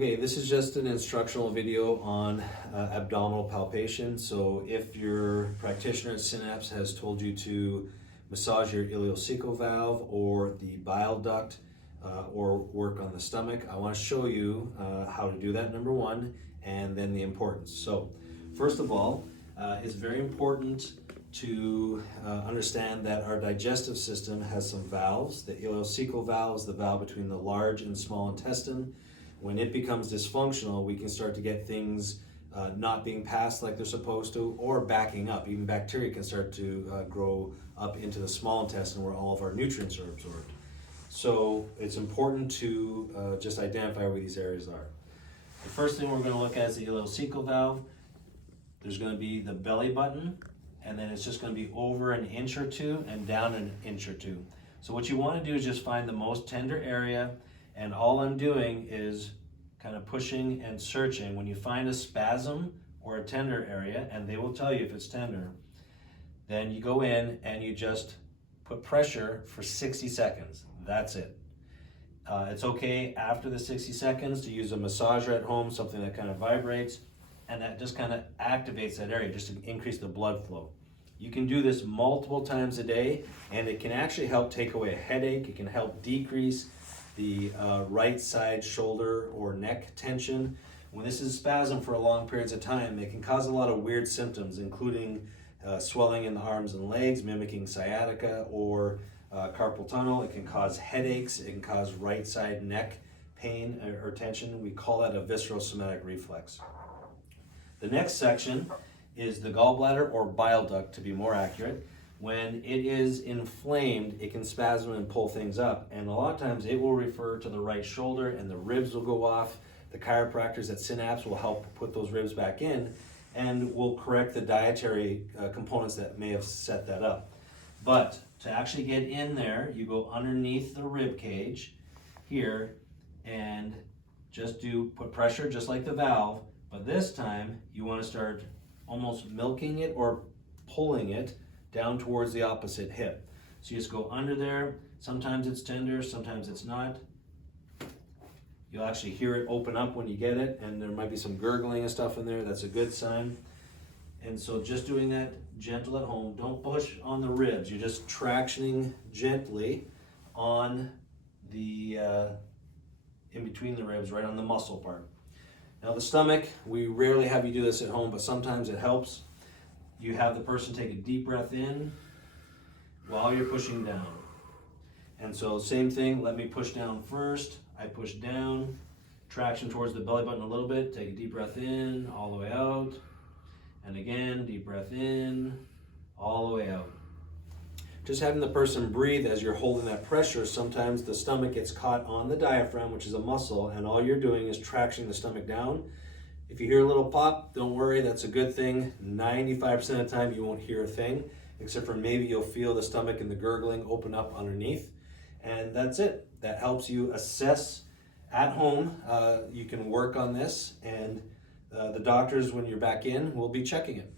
Okay, this is just an instructional video on abdominal palpation. So if your practitioner at Synapse has told you to massage your ileocecal valve or the bile duct or work on the stomach, I want to show you how to do that, number one, and then the importance. So first of all, it's very important to understand that our digestive system has some valves. The ileocecal valve is the valve between the large and small intestine. When it becomes dysfunctional, we can start to get things not being passed like they're supposed to, or backing up. Even bacteria can start to grow up into the small intestine where all of our nutrients are absorbed. So it's important to just identify where these areas are. The first thing we're going to look at is the ileocecal valve. There's going to be the belly button, and then it's just going to be over an inch or two and down an inch or two. So what you want to do is just find the most tender area, and all I'm doing is kind of pushing and searching. When you find a spasm or a tender area, and they will tell you if it's tender, then you go in and you just put pressure for 60 seconds. That's it. It's okay after the 60 seconds to use a massager at home, something that kind of vibrates, and that just kind of activates that area just to increase the blood flow. You can do this multiple times a day, and it can actually help take away a headache. It can help decrease the right side shoulder or neck tension. When this is spasm for long periods of time, it can cause a lot of weird symptoms, including swelling in the arms and legs, mimicking sciatica or carpal tunnel. It can cause headaches. It can cause right side neck pain or tension. We call that a viscerosomatic reflex. The next section is the gallbladder or bile duct, to be more accurate. When it is inflamed, it can spasm and pull things up, and a lot of times it will refer to the right shoulder and the ribs will go off. The chiropractors at Synapse will help put those ribs back in and will correct the dietary components that may have set that up. But to actually get in there, you go underneath the rib cage here and just put pressure just like the valve, but this time you want to start almost milking it or pulling it down towards the opposite hip. So you just go under there. Sometimes it's tender, sometimes it's not. You'll actually hear it open up when you get it, and there might be some gurgling and stuff in there. That's a good sign. And so just doing that gentle at home. Don't push on the ribs. You're just tractioning gently on the in between the ribs, right on the muscle part. Now the stomach, we rarely have you do this at home, but sometimes it helps. You have the person take a deep breath in while you're pushing down. And so same thing, let me push down first. I push down, traction towards the belly button a little bit, take a deep breath in, all the way out. And again, deep breath in, all the way out. Just having the person breathe as you're holding that pressure, sometimes the stomach gets caught on the diaphragm, which is a muscle, and all you're doing is tractioning the stomach down. If you hear a little pop, don't worry, that's a good thing. 95% of the time you won't hear a thing, except for maybe you'll feel the stomach and the gurgling open up underneath. And that's it. That helps you assess at home. You can work on this, and the doctors, when you're back in, will be checking it.